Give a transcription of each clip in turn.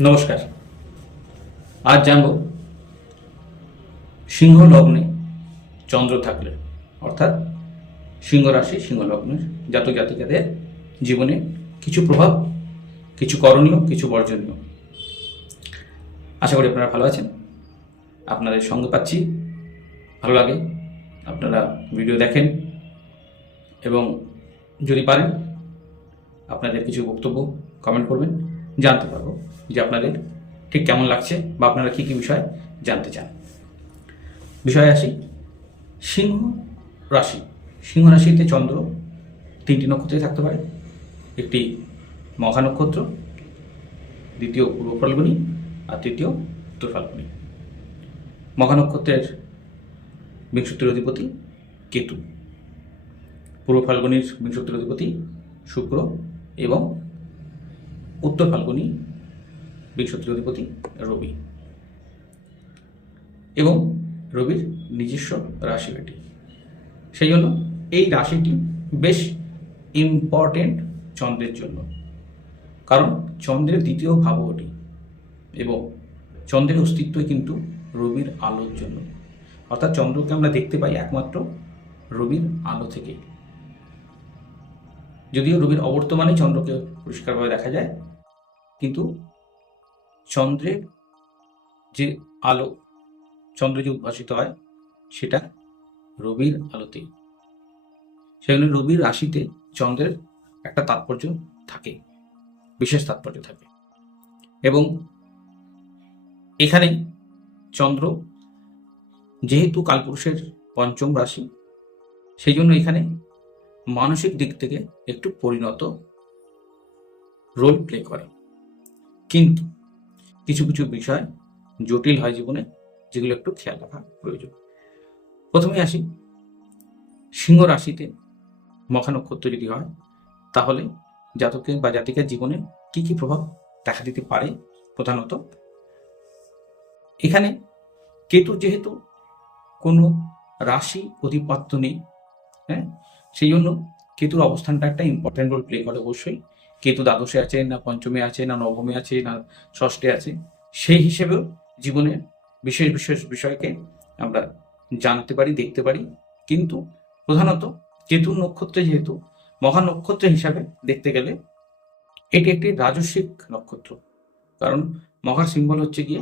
নমস্কার। আজ জানব সিংহ লগ্নে চন্দ্র থাকলে, অর্থাৎ সিংহ রাশি সিংহ লগ্নের জাতক জাতিকাদের জীবনে কিছু প্রভাব, কিছু করণীয়, কিছু বর্জনীয়। আশা করি আপনারা ভালো আছেন। আপনাদের সঙ্গে পাচ্ছি। ভালো লাগে। আপনারা ভিডিও দেখেন। এবং যদি পারেন, আপনাদের কিছু বক্তব্য কমেন্ট করবেন। জানতে পারব। যে আপনাদের ঠিক কেমন লাগছে বা আপনারা কী কী বিষয় জানতে চান। বিষয়ে আসি। সিংহ রাশি। সিংহ রাশিতে চন্দ্র তিনটি নক্ষত্রে থাকতে পারে। একটি মঘা নক্ষত্র, দ্বিতীয় পূর্ব ফাল্গুনি আর তৃতীয় উত্তর ফাল্গুনি। মঘা নক্ষত্রের বিংশতির অধিপতি কেতু। পূর্ব ফাল্গুনির বিংশতির অধিপতি শুক্র এবং উত্তর ফাল্গুনি বিংশতির অধিপতি রবি। এবং রবির নিজস্ব রাশি এটি সেই জন্য এই রাশিটি বেশ ইম্পর্টেন্ট চন্দ্রের জন্য। কারণ চন্দ্রের দ্বিতীয় ভাব ওটি এবং চন্দ্রের অস্তিত্ব কিন্তু রবির আলোর জন্য। অর্থাৎ চন্দ্রকে আমরা দেখতে পাই একমাত্র রবির আলো থেকেই। যদিও রবির অবর্তমানে চন্দ্রকে পরিষ্কারভাবে দেখা যায়, কিন্তু চন্দ্রের যে আলো, চন্দ্র যে উদ্ভাসিত হয়, সেটা রবির আলোতেই সেজন্য রবির রাশিতে চন্দ্রের একটা তাৎপর্য থাকে, বিশেষ তাৎপর্য থাকে। এবং এখানে চন্দ্র যেহেতু কালপুরুষের পঞ্চম রাশি সেই জন্য এখানে মানসিক দিক থেকে একটু পরিণত রোল প্লে করে। কিন্তু কিছু কিছু বিষয় জটিল হয় জীবনে, যেগুলো একটু খেয়াল রাখা প্রয়োজন। প্রথমে আসি, সিংহ রাশিতে মখা নক্ষত্র যদি হয়, তাহলে জাতকের বা জাতিকার জীবনে কি কি প্রভাব দেখা দিতে পারে প্রধানত? এখানে কেতু যেহেতু কোনো রাশি অধিপত্য নেই হ্যাঁ সেই জন্য কেতুর অবস্থানটা একটা ইম্পর্টেন্ট রোল প্লে করে অবশ্যই। কেতু দ্বাদশে আছে, না পঞ্চমে আছে, না নবমে আছে, না ষষ্ঠে আছে, সেই হিসেবেও জীবনের বিশেষ বিশেষ বিষয়কে আমরা জানতে পারি, দেখতে পারি। কিন্তু প্রধানত কেতুর নক্ষত্রে যেহেতু মহা নক্ষত্র হিসাবে দেখতে গেলে এটি একটি রাজস্বিক নক্ষত্র। কারণ মহার সিম্বল হচ্ছে গিয়ে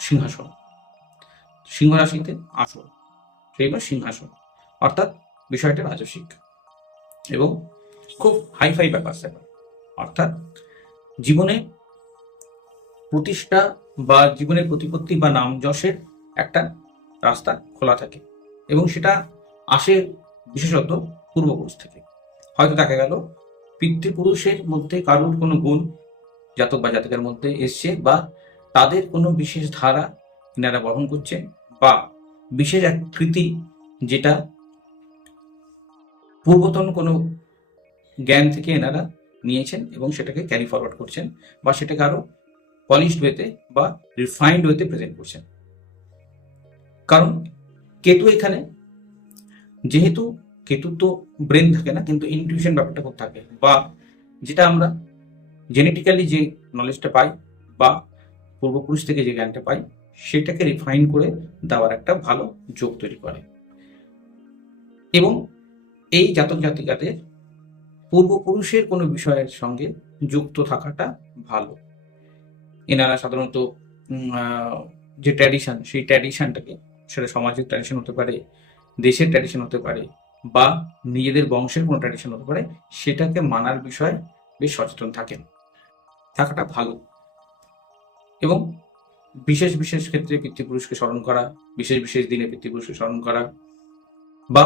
সিংহাসন। সিংহ রাশিতে আসন সেই সিংহাসন। অর্থাৎ বিষয়টা রাজস্বিক। এবং খুব হাইফাই ব্যাপার স্যাপার অর্থাৎ জীবনে প্রতিষ্ঠা বা জীবনের প্রতিপত্তি বা নাম যশের একটা রাস্তা খোলা থাকে এবং সেটা আসে বিশেষত পূর্বপুরুষ থেকে। হয়তো দেখা গেল পিতৃপুরুষের মধ্যে কারোর কোনো গুণ জাতক বা জাতকের মধ্যে এসছে বা তাদের কোনো বিশেষ ধারা এনারা বহন করছেন বা বিশেষ এক কৃতি যেটা পূর্বতন কোনো জ্ঞান থেকে এনারা নিয়েছেন এবং সেটাকে ক্যারি ফরওয়ার্ড করছেন বা সেটাকে আরও পলিশড ওয়েতে বা রিফাইন্ড ওয়েতে প্রেজেন্ট করছেন। কারণ কেতু এখানে, যেহেতু কেতু তো ব্রেন থাকে না, কিন্তু ইনটিউশন ব্যাপারটা খুব থাকে বা যেটা আমরা জেনেটিক্যালি যে নলেজটা পাই বা পূর্বপুরুষ থেকে যে জ্ঞানটা পাই, সেটাকে রিফাইন করে দেওয়ার একটা ভালো যোগ তৈরি করে। এবং এই জাতক জাতিকাদের পূর্বপুরুষের কোনো বিষয়ের সঙ্গে যুক্ত থাকাটা ভালো। এনারা সাধারণত যে ট্র্যাডিশন সেই ট্র্যাডিশনটাকে সেটা সমাজের ট্র্যাডিশন হতে পারে, দেশের ট্র্যাডিশন হতে পারে, বা নিজেদের বংশের কোনো ট্র্যাডিশন হতে পারে, সেটাকে মানার বিষয়ে বেশ সচেতন থাকেন। থাকাটা ভালো। এবং বিশেষ বিশেষ ক্ষেত্রে পিতৃপুরুষকে স্মরণ করা, বিশেষ বিশেষ দিনে পিতৃপুরুষকে স্মরণ করা, বা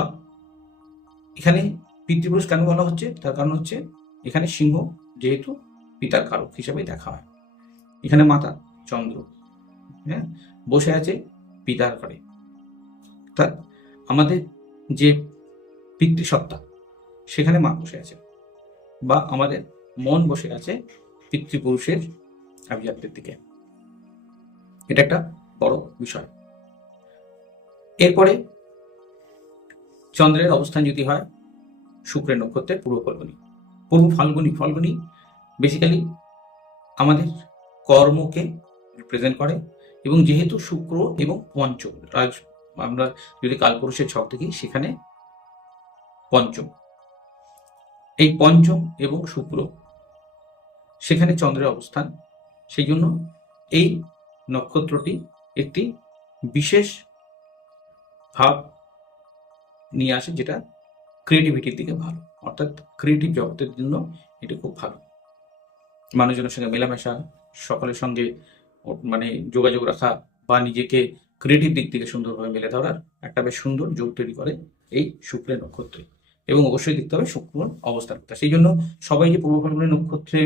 এখানে পিতৃপুরুষ কেন বলা হচ্ছে? তার কারণ হচ্ছে এখানে সিংহ যেহেতু পিতার কারক হিসাবে দেখা হয়। এখানে মাতা চন্দ্র হ্যাঁ? বসে আছে পিতার ঘরে। অর্থাৎ আমাদের যে পিতৃসত্তা, সেখানে মা বসে আছে বা আমাদের মন বসে আছে পিতৃপুরুষের আভিজাত্যের দিকে। এটা একটা বড় বিষয়। এরপরে চন্দ্রের অবস্থান যদি হয় শুক্রের নক্ষত্রের পূর্ব ফাল্গুনি। পূর্ব ফাল্গুনি ফাল্গুনি বেসিক্যালি আমাদের কর্মকে রিপ্রেজেন্ট করে এবং যেহেতু শুক্র এবং পঞ্চম রাজ আমরা যদি কালপুরুষের ছক দেখি, সেখানে পঞ্চম। এই পঞ্চম এবং শুক্র সেখানে চন্দ্রের অবস্থান। সেই জন্য এই নক্ষত্রটি একটি বিশেষ ভাব নিয়ে আসে যেটা ক্রিয়েটিভিটির দিকে ভালো। অর্থাৎ ক্রিয়েটিভ জগতের জন্য এটি খুব ভালো। মানুষজনের সঙ্গে মেলামেশা, সকলের সঙ্গে মানে যোগাযোগ রাখা বা নিজেকে ক্রিয়েটিভ দিক থেকে সুন্দরভাবে মেলে ধরার একটা বেশ সুন্দর যোগ তৈরি করে এই শুক্রের নক্ষত্রে। এবং অবশ্যই দেখতে হবে শুক্র অবস্থান কোথায় সেই জন্য সবাই যে পূর্ব ফাল্গুনের নক্ষত্রে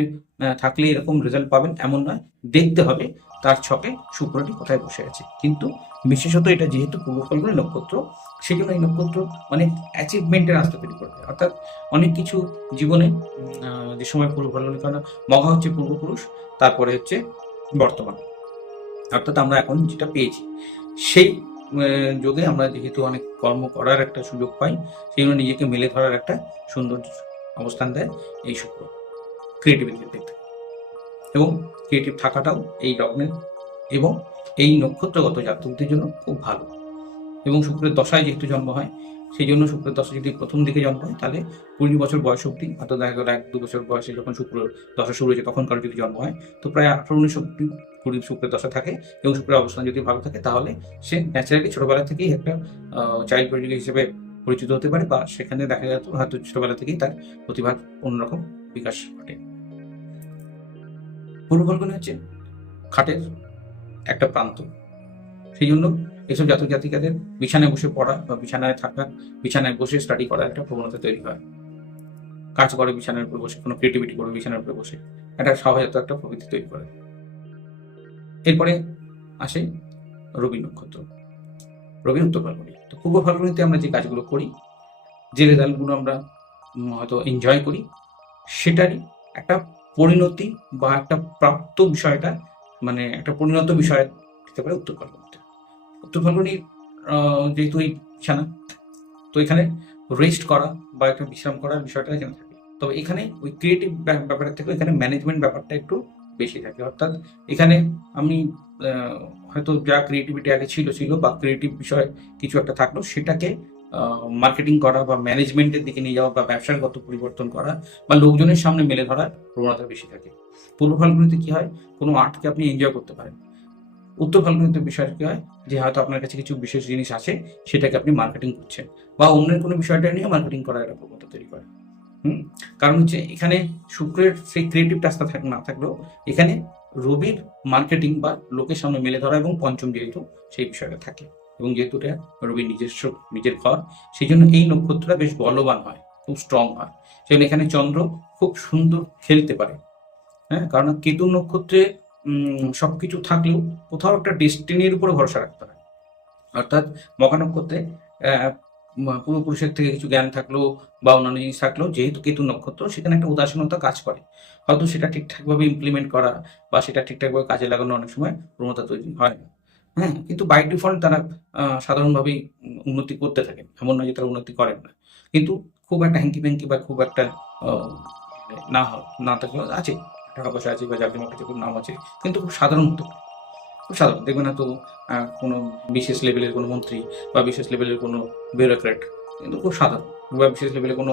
থাকলে এরকম রেজাল্ট পাবেন, এমন নয়। দেখতে হবে তার ছকে শুক্রটি কোথায় বসে আছে। কিন্তু বিশেষত এটা যেহেতু পূর্ব ফাল্গুনের নক্ষত্র সেই জন্য এই নক্ষত্র অনেক অ্যাচিভমেন্টের রাস্তা তৈরি করবে। অর্থাৎ অনেক কিছু জীবনে যে সময় পূর্ব ফাল্গুনের কারণ মগা হচ্ছে পূর্বপুরুষ, তারপরে হচ্ছে বর্তমান। অর্থাৎ আমরা এখন যেটা পেয়েছি, সেই যোগে আমরা যেহেতু অনেক কর্ম করার একটা সুযোগ পাই, সেই জন্য নিজেকে মেলে ধরার একটা সুন্দর অবস্থান দেয় এই শুক্র ক্রিয়েটিভিটির দিক থেকে এবং ক্রিয়েটিভ থাকাটাও এই লগ্নের এবং এই নক্ষত্রগত জাতকদের জন্য খুব ভালো। এবং শুক্রের দশায় যেহেতু জন্ম হয় সেই জন্য শুক্রের দশা যদি প্রথম দিকে জন্ম হয়, তাহলে কুড়ি বছর বয়স অব্দি অর্থাৎ দেখা গেল এক দু বছর বয়সে যখন শুক্র দশা শুরু হয়েছে তখন কারও যদি জন্ম হয়, তো প্রায় আঠারো উনিশ অব্দি কুড়ি শুক্রের দশা থাকে এবং শুক্রের অবস্থান যদি ভালো থাকে, তাহলে সে ন্যাচারালি ছোটবেলা থেকেই একটা চাইল্ড প্রডিউসার হিসেবে পরিচিত হতে পারে বা সেখানে দেখা যেত হয়তো ছোটবেলা থেকেই তার প্রতিভার অন্যরকম বিকাশ ঘটে। পূর্ব ফাল্গুন হচ্ছে খাটের একটা প্রান্ত। সেই জন্য এসব জাতক জাতিকাদের বিছানায় বসে পড়া বা বিছানায় থাকা, বিছানায় বসে স্টাডি করার একটা প্রবণতা তৈরি হয়। কাজ করে বিছানার উপরে বসে, কোনো ক্রিয়েটিভিটি করে বিছানার উপরে বসে, একটা স্বাভাবিক একটা প্রবৃত্তি তৈরি করে। এরপরে আসে রবি নক্ষত্র। রবি উত্তর ফাল্গুনি তো পূর্ব ফাল্গুনিতে আমরা যে কাজগুলো করি যে রেজাল্টগুলো আমরা হয়তো এনজয় করি, সেটারই একটা পরিণতি বা একটা প্রাপ্ত বিষয়টা মানে একটা পরিণত বিষয় দিতে পারে উত্তর ফাল্গুনিতে উত্তর আহ, যেহেতু এই বিছানা তো এখানে রেস্ট করা বা একটা বিশ্রাম করার বিষয়টা এখানে থাকে। তবে এখানে ওই ক্রিয়েটিভ ব্যাপারের থেকে এখানে ম্যানেজমেন্ট ব্যাপারটা একটু বেশি থাকে। অর্থাৎ এখানে আমি হয়তো যা ক্রিয়েটিভিটি আগে ছিল ছিল বা ক্রিয়েটিভ বিষয় কিছু একটা থাকল সেটাকে মার্কেটিং করা বা ম্যানেজমেন্টের দিকে নিয়ে যাওয়া বা ব্যবসাগত পরিবর্তন করা বা লোকজনের সামনে মেলে ধরার প্রবণতা বেশি থাকে। পূর্ব ফাল্গুনিতে কি হয়? কোনো আর্টকে আপনি এনজয় করতে পারেন। উত্তর ফাল্গুনিতে বিষয় কি হয়? যে হয়তো আপনার কাছে কিছু বিশেষ জিনিস আছে, সেটাকে আপনি মার্কেটিং করছেন বা অন্যের কোনো বিষয়টা নিয়ে মার্কেটিং করার একটা প্রবণতা তৈরি করে। হুম? কারণ হচ্ছে এখানে শুক্রের সেই ক্রিয়েটিভ টাচটা থাক, না থাকলেও এখানে রবির মার্কেটিং বা লোকের সামনে মেলে ধরা এবং পঞ্চম যেহেতু সেই বিষয়টা থাকে। এবং যেহেতু এটা রবির নিজস্ব, নিজের ঘর, সেই জন্য এই নক্ষত্রটা বেশ বলবান হয়, খুব স্ট্রং হয়। সেজন্য এখানে চন্দ্র খুব সুন্দর খেলতে পারে। হ্যাঁ? কারণ কেতু নক্ষত্রে উম, সবকিছু থাকলেও কোথাও একটা ডেস্টিনির উপরে ভরসা রাখতে হয়। অর্থাৎ মকা নক্ষত্রে পূর্বপুরুষের থেকে কিছু জ্ঞান থাকলেও বা অন্যান্য জিনিস থাকলেও যেহেতু কেতু নক্ষত্র সেখানে একটা উদাসীনতা কাজ করে। হয়তো সেটা ঠিকঠাকভাবে ইমপ্লিমেন্ট করা বা সেটা ঠিকঠাকভাবে কাজে লাগানো অনেক সময় প্রবণতা তৈরি হয় না। হ্যাঁ কিন্তু বাই ডিফল্ট তারা সাধারণভাবেই উন্নতি করতে থাকেন এমন নয় যে তারা উন্নতি করেন না। কিন্তু খুব একটা হ্যাঙ্কি প্যাঙ্কি বা খুব একটা না না থাকলেও আছে। টাকা পয়সা আছে বা মাটিতে খুব নাম আছে, কিন্তু খুব সাধারণ খুব সাধারণ। দেখবে না তো কোনো বিশেষ লেভেলের কোনো মন্ত্রী বা বিশেষ লেভেলের কোনো ব্যুরোক্রেট কিন্তু খুব সাধারণ। বা বিশেষ লেভেলের কোনো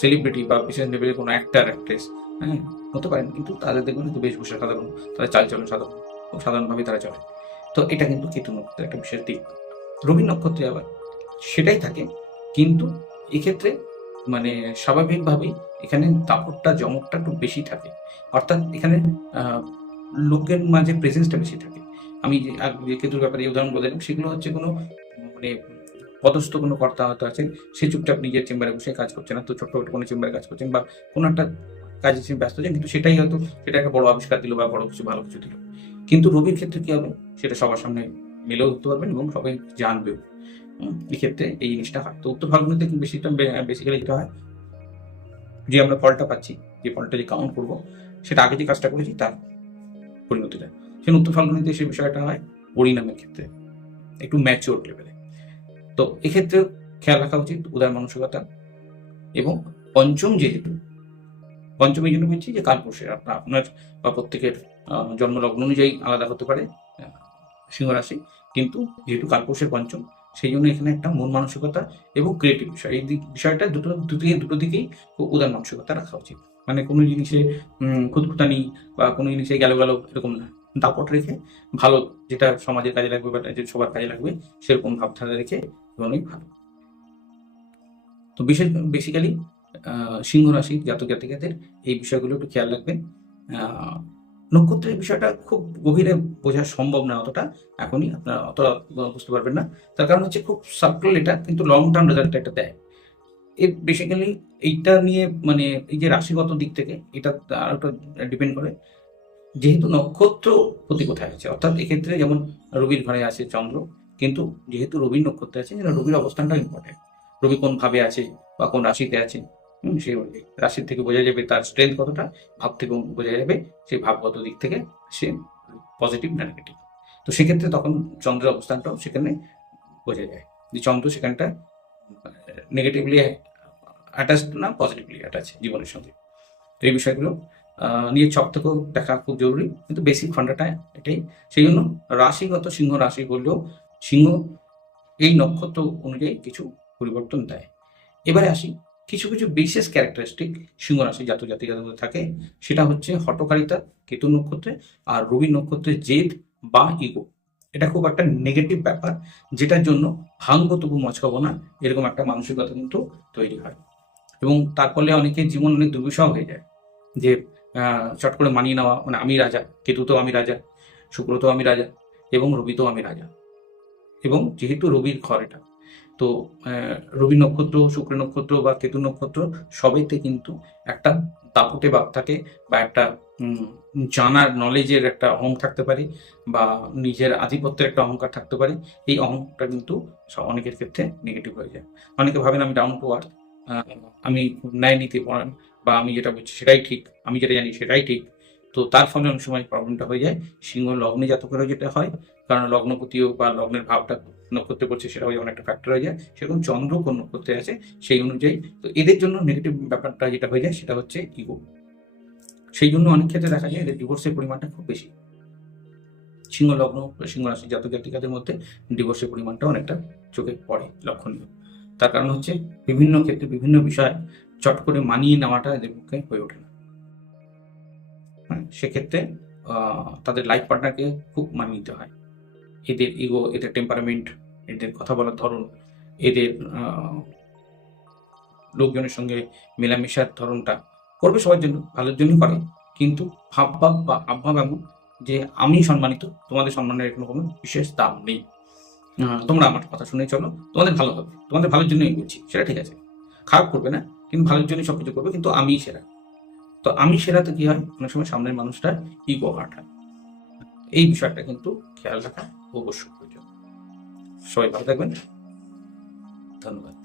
সেলিব্রিটি বা বিশেষ লেভেলের কোনো অ্যাক্টার অ্যাক্ট্রেস হ্যাঁ হতে পারেন, কিন্তু তাদের দেখবেন কিন্তু বেশভূষা সাধারণ, তাদের চালচলন সাধারণ, খুব সাধারণভাবেই তারা চলে। তো এটা কিন্তু কেতু নক্ষত্রের একটা বিশেষ দিক। রবি নক্ষত্রে আবার সেটাই থাকে, কিন্তু এক্ষেত্রে মানে স্বাভাবিকভাবেই এখানে দাপটটা জমকটা একটু বেশি থাকে। অর্থাৎ এখানে লোকের মাঝে প্রেজেন্সটা বেশি থাকে। আমি যে কেতুর ব্যাপারে উদাহরণ বললাম, সেগুলো হচ্ছে কোনো মানে পদস্থ কোনো কর্তা হয়তো আছেন, সে চুপচাপ নিজের চেম্বারে বসে কাজ করছে না, তো ছোট্ট কোনো চেম্বারে কাজ করছেন বা কোনো একটা কাজে সে ব্যস্ত আছেন, কিন্তু সেটাই হয়তো, সেটা একটা বড় আবিষ্কার দিল বা বড় কিছু ভালো কিছু দিল। কিন্তু রবির ক্ষেত্রে কি হবে? সেটা সবার সামনে মেলেও ধরতে পারবেন এবং সবাই জানবেও। এক্ষেত্রে এই জিনিসটা হয়। তো উত্তর ফাল্গুনিতে বেশিটা বেসিক্যালি যেটা হয়, যে আমরা ফলটা পাচ্ছি, যে ফলটা যে কাউন্ট করব, সেটা আগে যে কাজটা করেছি তার পরিণতিটা। সে উত্তর ফাল্গুনিতে সেই বিষয়টা হয় পরিণামের ক্ষেত্রে, একটু ম্যাচিওর লেভেলে তো এক্ষেত্রেও খেয়াল রাখা উচিত উদার মানসিকতা এবং পঞ্চম যেহেতু, পঞ্চম এই জন্য বলছি যে কাল কালপুরুষের, আপনার আপনার বা প্রত্যেকের জন্মলগ্ন অনুযায়ী আলাদা হতে পারে সিংহ রাশি কিন্তু যেহেতু কালপুরুষের পঞ্চম সেই জন্য এখানে একটা মন মানসিকতা এবং ক্রিয়েটিভ বিষয়। এই বিষয়টা দুটো দুটো দুটো দিকেই উদার মানসিকতা রাখা উচিত। মানে কোনো জিনিসে খুঁতখুতানি বা কোনো জিনিসে গেল গেল এরকম না। দাপট রেখে ভালো যেটা সমাজের কাজে লাগবে বা যে সবার কাজে লাগবে, সেরকম ভাবধারা রেখে এগোনোই ভালো। তো বিশেষ বেসিক্যালি সিংহ রাশি জাতক জাতিকাদের এই বিষয়গুলো একটু খেয়াল রাখবেন। নক্ষত্রের বিষয়টা খুব গভীরে বোঝা সম্ভব না অতটা। এখনই আপনারা অতটা বুঝতে পারবেন না। তার কারণ হচ্ছে খুব সাবটল এটা, কিন্তু লং টার্ম রেজাল্ট একটা দেয়। এর বেসিক্যালি এইটা নিয়ে মানে এই যে রাশিগত দিক থেকে এটা আর একটা ডিপেন্ড করে। যেহেতু নক্ষত্র প্রতি কোথায় আছে? অর্থাৎ এক্ষেত্রে যেমন রবির ঘরে আছে চন্দ্র, কিন্তু যেহেতু রবির নক্ষত্রে আছে রবির অবস্থানটা ইম্পর্টেন্ট রবি কোন ভাবে আছে বা কোন রাশিতে আছে? সেই রাশির থেকে বোঝা যাবে তার স্ট্রেংথ কতটা, ভাব থেকে বোঝা যাবে সেই ভাবগত দিক থেকে সে পজিটিভ না নেগেটিভ তো সেক্ষেত্রে তখন চন্দ্রের অবস্থানটাও সেখানে বোঝা যায় যে চন্দ্র সেখানটা নেগেটিভলি অ্যাটাচ না পজিটিভলি অ্যাটাচ জীবনের সঙ্গে। তো এই বিষয়গুলো নিয়ে ছক থেকেও দেখা খুব জরুরি, কিন্তু বেসিক ফান্ডাটা এটাই। সেই জন্য রাশিগত সিংহ রাশি বললেও সিংহ এই নক্ষত্র অনুযায়ী কিছু পরিবর্তন দেয়। এবারে আসি কিছু কিছু বিশেষ ক্যারেক্টারিস্টিক সিংহ রাশি জাত জাতিকাদের থাকে। সেটা হচ্ছে হটকারিতা কেতু নক্ষত্রে আর রবি নক্ষত্রে জেদ বা ইগো এটা খুব একটা নেগেটিভ ব্যাপার, যেটার জন্য ভাঙ্গ তবু মচকাবো না এরকম একটা মানসিকতা কিন্তু তৈরি হয়। এবং তার ফলে অনেকের জীবন অনেক দুর্বিষহ হয়ে যায় যে চট করে মানিয়ে নেওয়া মানে আমি রাজা কেতু তো আমি রাজা শুক্র তো আমি রাজা এবং রবি তো আমি রাজা। এবং যেহেতু রবির ঘর এটা তো রবি নক্ষত্র, শুক্র নক্ষত্র বা কেতু নক্ষত্র সবাইতে কিন্তু একটা দাপটে ভাব থাকে বা একটা জানার নলেজের একটা অহং থাকতে পারে বা নিজের আধিপত্যের একটা অহংকার থাকতে পারে। এই অহংটা কিন্তু অনেকের ক্ষেত্রে নেগেটিভ হয়ে যায়। অনেকে ভাবেন আমি ডাউন টু আর্থ আমি ন্যায় নীতি পড়ান বা আমি যেটা বলছি সেটাই ঠিক, আমি যেটা জানি সেটাই ঠিক। তো তার ফলে অনেক সময় প্রবলেমটা হয়ে যায়। সিংহ লগ্নে জাতকেরও যেটা হয়, কারণ লগ্নপতিও বা লগ্নের ভাবটা নক্ষত্রে পড়ছে সেটাও যেমন একটা ফ্যাক্টর হয়ে যায়। সেরকম চন্দ্র কোন নক্ষত্রে আছে সেই অনুযায়ী তো এদের জন্য নেগেটিভ ব্যাপারটা যেটা হয়ে যায় সেটা হচ্ছে ইগো সেই জন্য অনেক ক্ষেত্রে দেখা যায় এদের ডিভোর্সের পরিমাণটা খুব বেশি। সিংহ লগ্ন সিংহ রাশি জাতক জাতিকাদের মধ্যে ডিভোর্সের পরিমাণটা অনেকটা চোখে পড়ে লক্ষণীয়। তার কারণ হচ্ছে বিভিন্ন ক্ষেত্রে বিভিন্ন বিষয় চট করে মানিয়ে নেওয়াটা এদের পক্ষে হয়ে ওঠে না। হ্যাঁ, সেক্ষেত্রে তাদের লাইফ পার্টনারকে খুব মানিয়ে নিতে হয়। এদের ইগো এদের টেম্পারামেন্ট এদের কথা বলার ধরন, এদের লোকজনের সঙ্গে মেলামেশার ধরনটা করবে সবার জন্য, ভালোর জন্য করে। কিন্তু ভাব ভাব বা হাবভাব এমন যে আমি সম্মানিত, তোমাদের সম্মানের কোনো কোনো বিশেষ দাম নেই। তোমরা আমার কথা শুনে চলো, তোমাদের ভালো হবে, তোমাদের ভালোর জন্যই বলছি সেটা ঠিক আছে। খারাপ করবে না, কিন্তু ভালোর জন্যই সব কিছু করবে, কিন্তু আমি সেরা। তো আমি সেরাতে কি হয়? অনেক সময় সামনের মানুষটা ইগো হার্ট এই বিষয়টা কিন্তু খেয়াল রাখা অবশ্যই প্রয়োজন। সবাই ভালো থাকবেন। ধন্যবাদ।